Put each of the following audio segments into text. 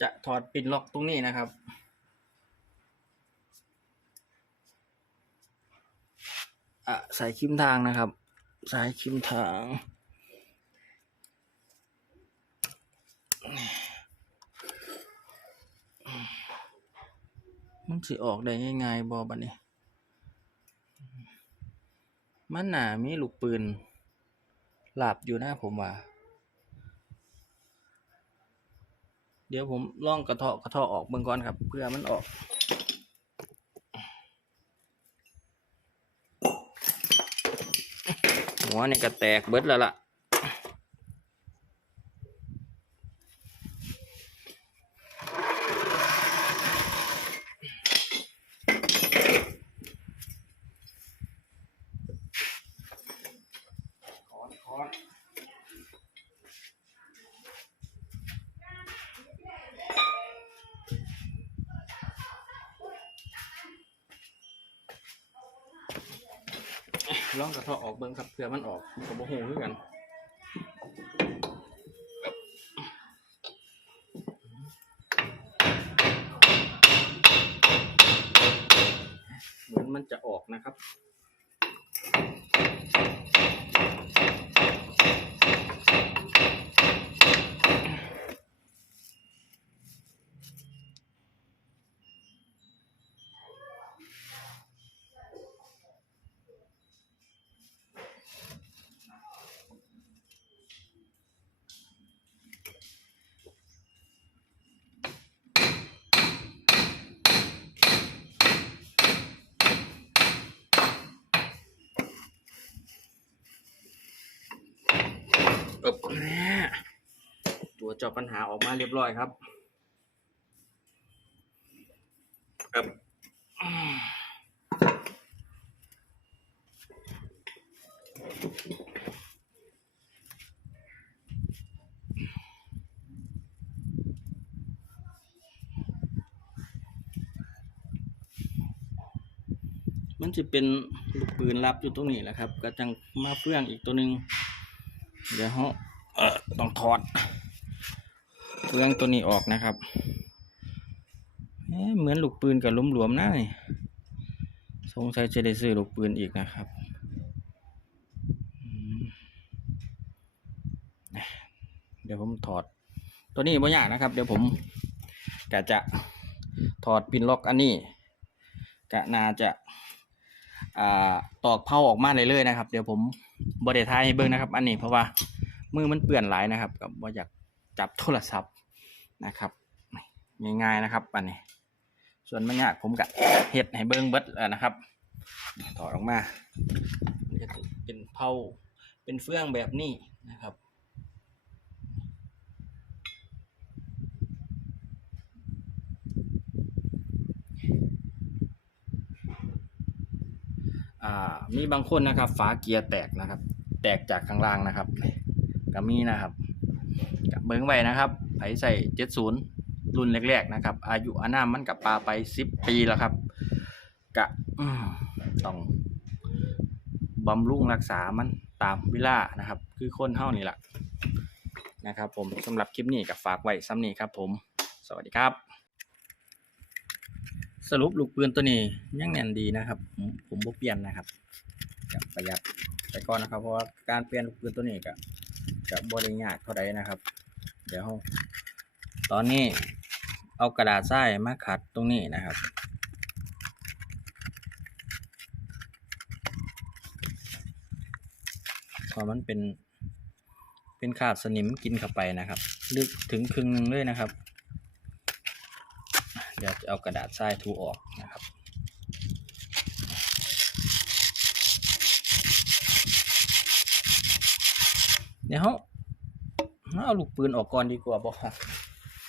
จะถอดปิดล็อกตรงนี้นะครับ อะใส่คิมทางนะครับ สายคิมทางมันสิออกได้ง่ายๆบอบันนี้ มันหนามีลูกปืน หลับอยู่หน้าผมว่า เดี๋ยวผมล่องกระเทาะกระเทาะออกเบื้องก่อนครับ เพื่อมันออกหัวนี่ก็แตกเบิดแล้วล่ะ ลองกระเทาะออกเบิ้งครับเพื่อมันออกผมบ่ฮู้วยกันเหมือนมันจะออกนะครับ เจอบปัญหาออกมาเรียบร้อยครับอึบอืมมันจะเป็นลูกปืนรับอยู่ตรงนี้แหละครับ ก็จังมาเฟื่องอีกตัวหนึ่งเดี๋ยวเขาเอ่อต้องถอด เฟืองตัวนี้ออกนะครับ เหมือนลูกปืนกับล้มหลวมๆนะนี่สงสัยจะได้ซื้อลูกปืนอีกนะครับเดี๋ยวผมถอด ตัวนี้บ่ยากนะครับ เดี๋ยวผมกะจะถอดปินล็อกอันนี้กะนาจะอ่าตอกเผาออกมาเรื่อยๆนะครับ เดี๋ยวผมบริทายให้เบิ่งนะครับ อันนี้เพราะว่ามือมันเปื่อนหลายนะครับกับว่าอยากจับโทรศัพท์ นะครับง่ายๆนะครับอันนี้ ส่วนมันยากผมกะเฮ็ดให้เบิ่งเบิดแล้วนะครับถอดออกมาจะเป็นเผาเป็นเฟืองแบบนี้นะครับอ่ามีบางคนนะครับ ฝาเกียร์แตกนะครับ แตกจากข้างล่างนะครับก็มีนะครับ เบิ้งไว้นะครับไผใส่เจ็ดศูนย์รุ่นแรกๆนะครับ อายุอานามมันกับปลาไปสิบปีแล้วครับ กะต้องบำรุงรักษามันตามเวลานะครับ คือคนเฮานี่แหละนะครับ ผมสำหรับคลิปนี้กับฝากไว้ซ้ำนี้ครับผม สวัสดีครับ สรุปลูกปืนตัวนี้ยังแน่นดีนะครับ ผมผมบ่เปลี่ยนนะครับกับประหยัดไปก่อนนะครับ เพราะว่าการเปลี่ยนลูกปืนตัวนี้ก็จะบริยากเท่าใดนะครับ เดี๋ยว ตอนนี้เอากระดาษทรายมาขัดตรงนี้นะครับ พอมันเป็นเป็นคราบสนิมกินเข้าไปนะครับ ลึกถึงครึ่งหนึงเลยนะครับ เดี๋ยวจะเอากระดาษทรายทูออกนะครับเดี๋ยว เอาลูกปืนออกก่อนดีกว่าบอก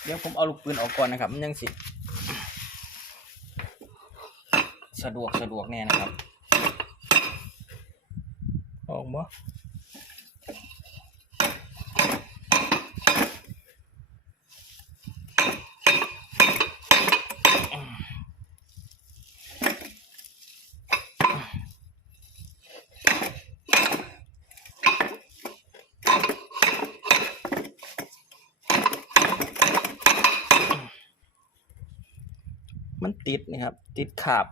เดี๋ยวผมเอาลูกปืนออกก่อนนะครับ มันยังสิ สะดวกสะดวกแน่นะครับ ออกบ่ มันติดนะครับ ติดขาบ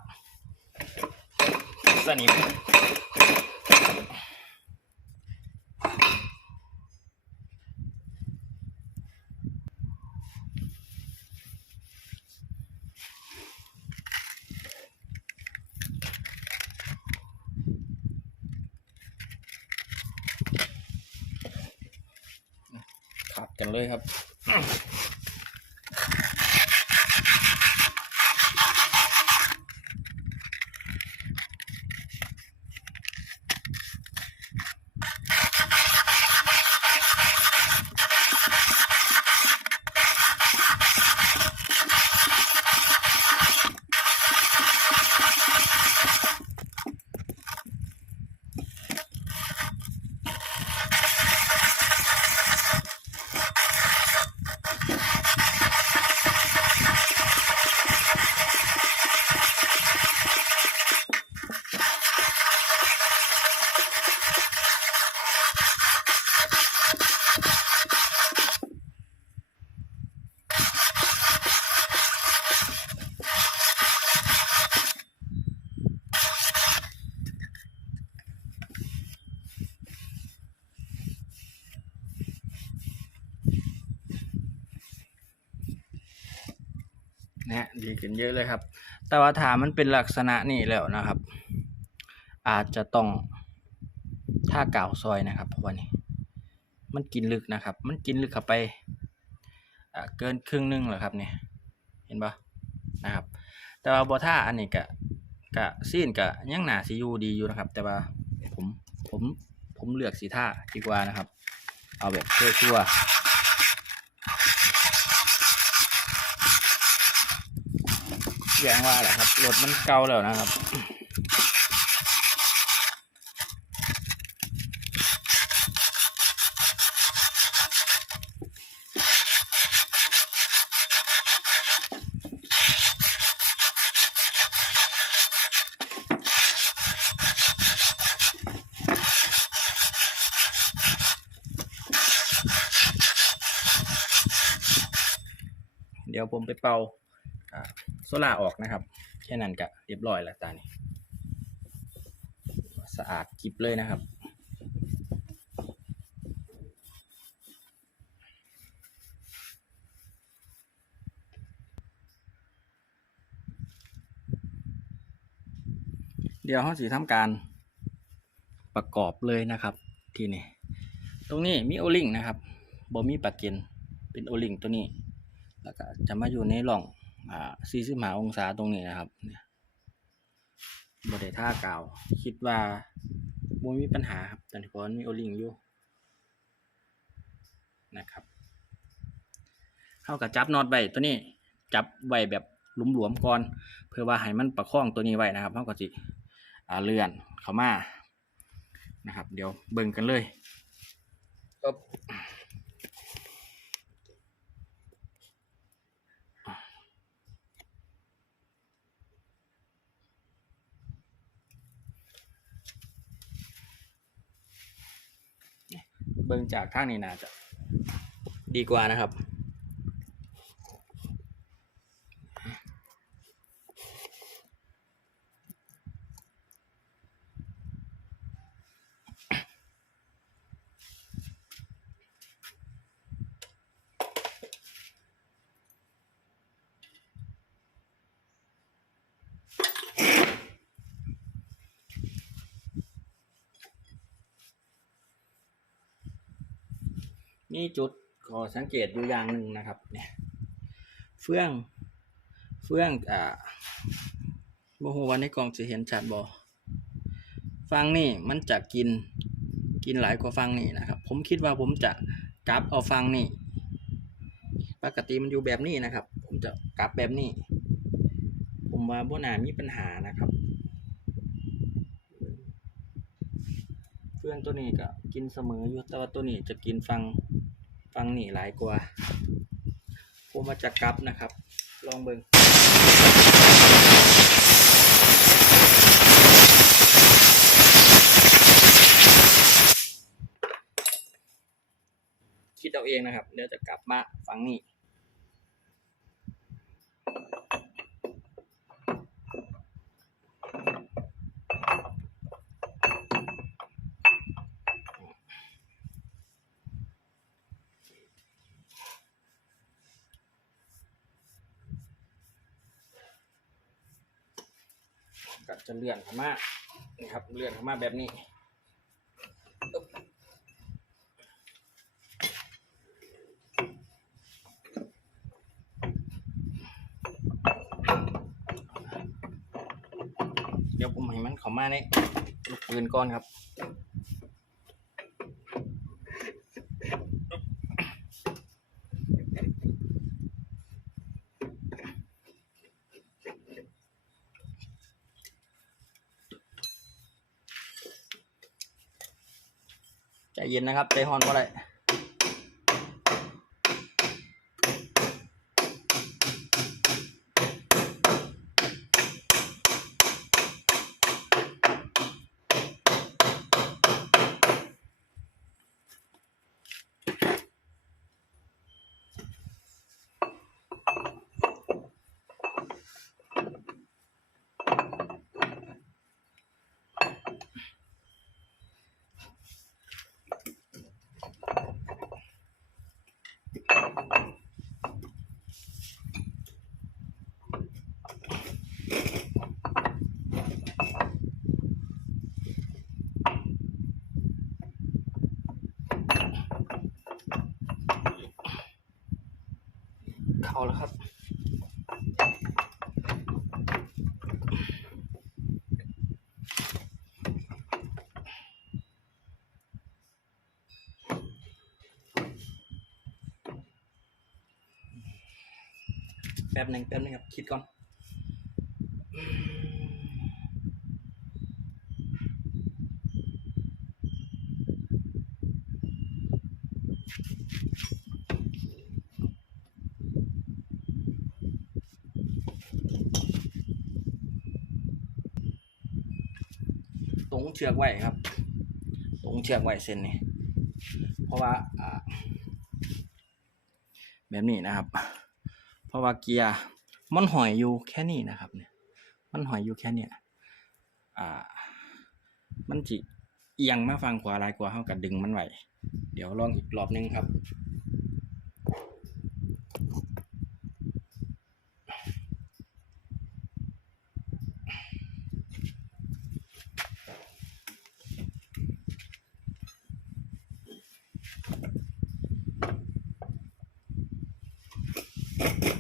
สนิมขาดกันเลยครับ นะฮะดีขึ้นเยอะเลยครับ แต่ว่าถามมันเป็นลักษณะนี่แล้วนะครับ อาจจะต้องท่ากาวซอยนะครับเพราะว่านี่มันกินลึกนะครับ มันกินลึกเข้าไปเกินครึ่งหนึงเหรอครับเนี่ยเห็นปะนะครับ แต่ว่าบอท่าอันนี้กะกะซีนกะยังหนาซียูดีอยู่นะครับ แต่ว่าผมผมผมเลือกสีท่าดีกว่านะครับ เอาแบบเชื่อชัวร์ๆ อย่างว่าแหละครับรถมันเก่าแล้วนะครับเดี๋ยวผมไปเป่าอ่า โซล่าออกนะครับ แค่นั้นก็เรียบร้อยแล้วตานี้สะอาดกิบเลยนะครับเดี๋ยวห้องสีทำการประกอบเลยนะครับ ทีนี้ตรงนี้มีโอลิงนะครับบ่มีปลักเกินเป็นโอลิงตัวนี้ แล้วก็จะมาอยู่ในร่อง อ่า45องศาตรงนี้นะครับเนี่ยบ่ได้ท่ากาว คิดว่าบ่มีปัญหาครับตอนนี้เพราะมันมีโอลิงอยู่นะครับเข้ากับจับน็อตไว้ตัวนี้จับไว้แบบหลวมๆก่อน เพื่อว่าให้มันประคองตัวนี้ไว้นะครับเขาก็จิเลื่อนเข้ามานะครับ เดี๋ยวเบิ่งกันเลยครับ เบิ่งจากข้างนี้น่าจะดีกว่านะครับ มีจุดขอสังเกตอยู่อย่างหนึ่งนะครับ เนี่ย เฟื่องเฟื่องอ่าโมโหวันในกล่องจะเห็นชัดบอฟังนี่มันจะกินกินหลายกว่าฟังนี่นะครับ ผมคิดว่าผมจะกลับเอาฟังนี่ ปกติมันอยู่แบบนี้นะครับ ผมจะกลับแบบนี้ ผมว่าบ่นามีปัญหานะครับเพื่อนตัวนี้ก็กินเสมออยู่แต่ว่าตัวนี้จะกินฟัง ฟังนี่หลายกว่าผมมาจากกลับนะครับ ลองเบิงคิดเอาเองนะครับ เดี๋ยวจะกลับมาฟังนี่ เลื่อนเข้ามานะครับ เลื่อนเข้ามาแบบนี้อึ๊บเดี๋ยวผมให้มันเข้ามาในลูกปืนก่อนครับ เย็นนะครับใจฮอนก็ได้ เข้าแล้วครับแป๊บหนึ่งแป๊บหนึ่งครับ คิดก่อน ตรงเชือกไว้ครับ ตรงเชือกไว้เส้นนี้ เพราะว่าแบบนี้นะครับ เพราะว่าเกียร์มันหอยอยู่แค่นี้นะครับเนี่ย มันหอยอยู่แค่เนี้ยอ่า มันจิเอียงมาฟังขวาลายกว่าเท่ากับดึงมันไหว เดี๋ยวลองอีกรอบนึงครับ you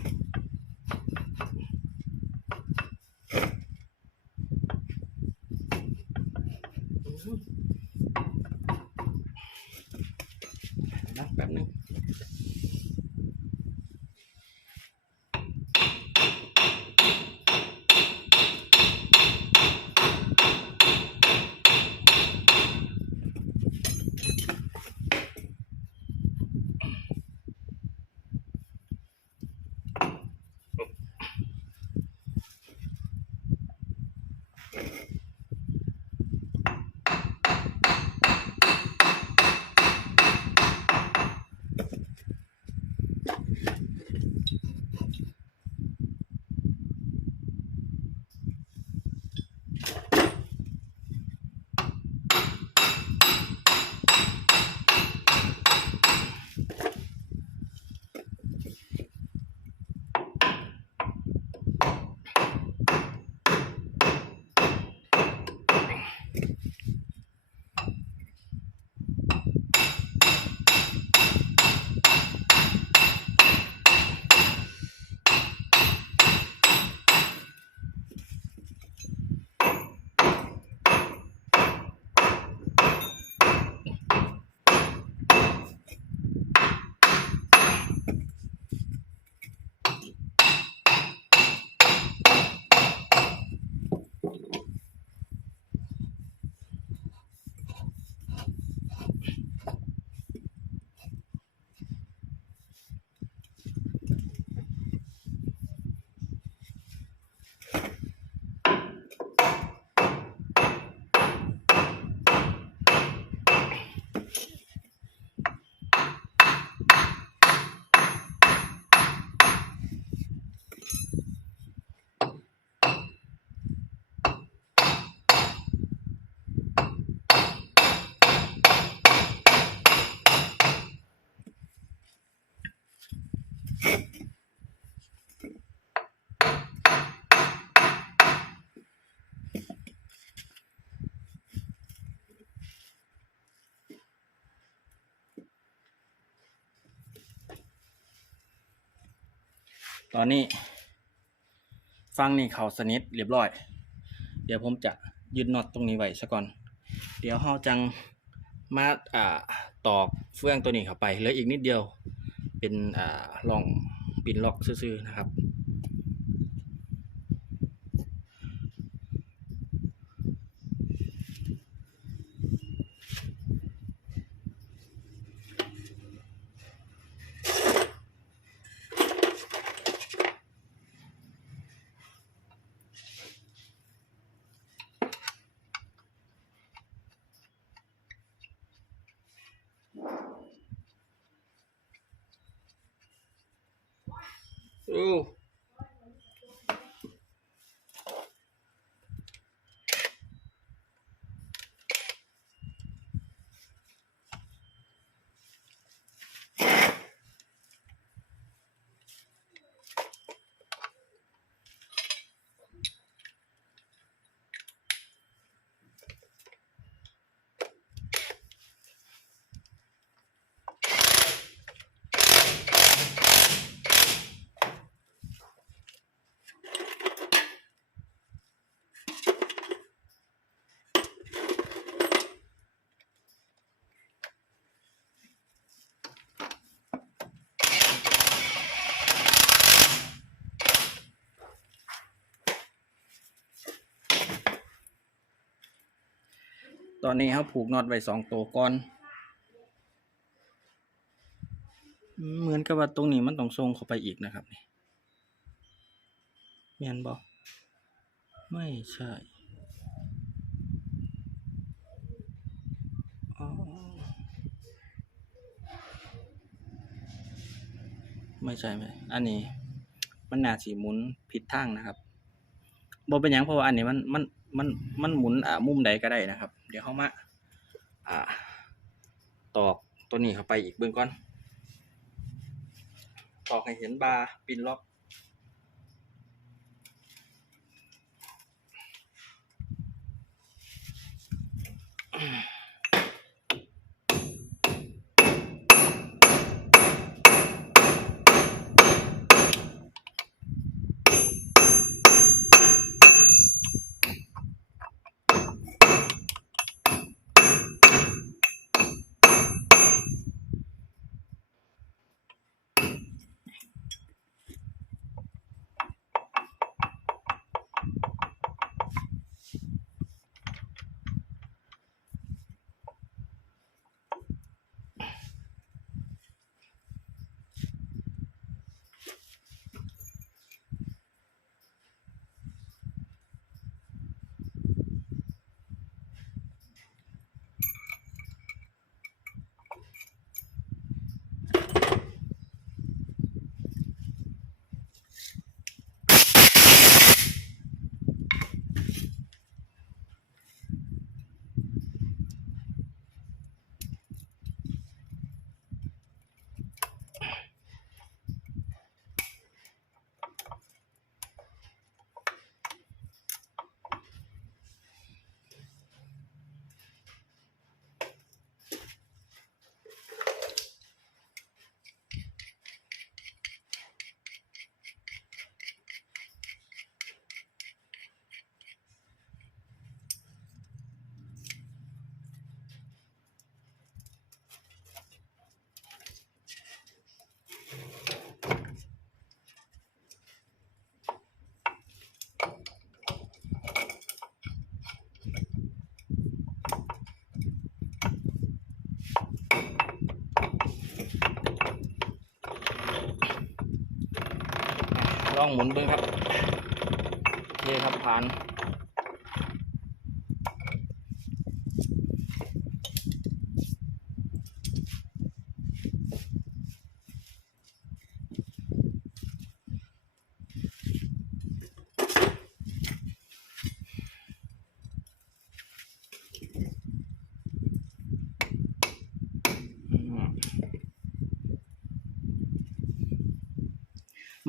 อนนี้ ฟังนี่เขาสนิทเรียบร้อย เดี๋ยวผมจะยึดน็อตตรงนี้ไว้ซะก่อน เดี๋ยวเราจังมาอ่าตอกเฟืองตัวนี้เข้าไปเหลืออีกนิดเดียว เป็นอ่าลองปินล็อกซื่อๆนะครับ อู้ ตอนนี้เขาผูกน็อตไว้สองตัวก่อน เหมือนกับว่าตรงนี้มันต้องทรงเข้าไปอีกนะครับนี่แม่นบอกไม่ใช่ไม่ใช่ไหมอันนี้มันน่าสีหมุนผิดทางนะครับบอเป็นหยังเพราะว่าอันนี้มันมันมันมันหมุนอ่ามุมใดก็ได้นะครับ เดี๋ยวเข้ามาอ่าตอกตัวนี้เข้าไปอีกเบื้องก่อนตอกให้เห็นบาร์ปินล็อก ลองหมุนเบิ้งครับโอเคครับผ่าน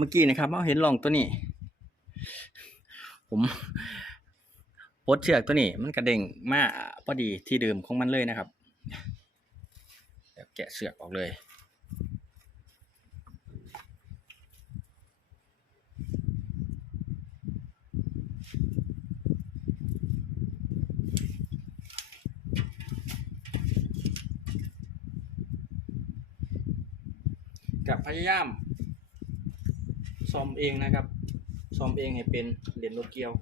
มื่อกี้นะครับเราเห็นลองตัวนี้ ผมปลดเชือกตัวนี้ มันกระเด้งมากพอดีที่ดื่มของมันเลยนะครับแกะเชือกออกเลยกับพยายาม ซ่อมเองนะครับซ่อมเองให้เป็นเหรียญรถเกียว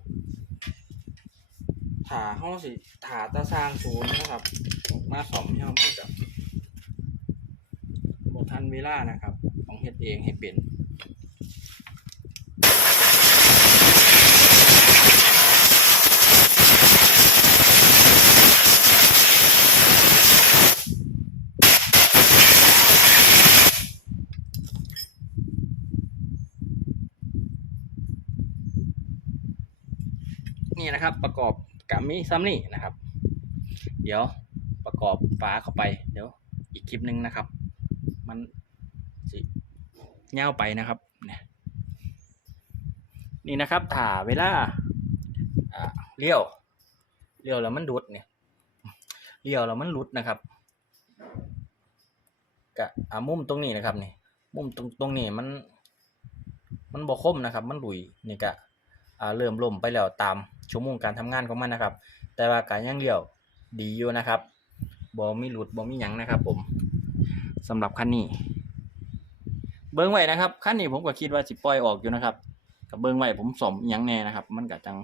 ถาห้องสิถาตาสร้างศูนย์นะครับมาซ่อมให้เรามันก็บ่ทันเวลานะครับ ของเฮ็ดเองให้เป็น นี่นะครับ ประกอบกับมีซัมนี่นะครับ เดี๋ยวประกอบฝาเข้าไป เดี๋ยวอีกคลิปหนึ่งนะครับ มันสิเง่าวไปนะครับเนี่ยนี่นะครับถ่าเวลาเลี้ยวเลี้ยวแล้วมันดุดเนี่ยเลี้ยวแล้วมันหลุดนะครับกะอ่ามุมตรงนี้นะครับนี่มุมตรงตรงนี้มัน มันบอคมนะครับ มันหลุยนี่กะอ่าเริ่มล่มไปแล้วตาม ชั่วโมงการทำงานของมันนะครับ แต่ว่าการย่างเดียวดีอยู่นะครับบอมีหลุดบอมีหยังนะครับ ผมสำหรับคันนี้ เบิ้งไว้นะครับคันนี้ผมก็คิดว่าสิปล่อยออกอยู่นะครับกับเบิ้งไว้ผมสมหยังแน่นะครับ มันก็จัง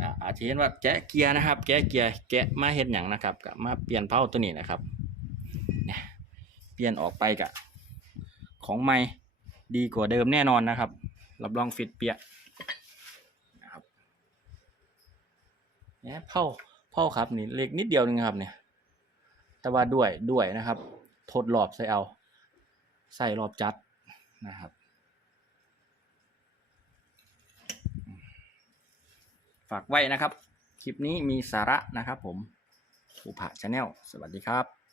อ่าอาจจะเห็นว่าแกะเกียร์นะครับ แกะเกียร์แกะมาเฮ็ดหยังนะครับกับมาเปลี่ยนเผาตัวนี้นะครับเนี่ยเปลี่ยนออกไปกับของใหม่ดีกว่าเดิมแน่นอนนะครับ รับรองฟิตเปียะนะครับเนี่ยเผาเผาครับนี่เล็กนิดเดียวนึงครับเนี่ย แต่ว่าด้วยด้วยนะครับ ทดรอบใส่เอา ใส่รอบจัดนะครับ ฝากไว้นะครับ คลิปนี้มีสาระนะครับผมภูผาชาแนลสวัสดีครับ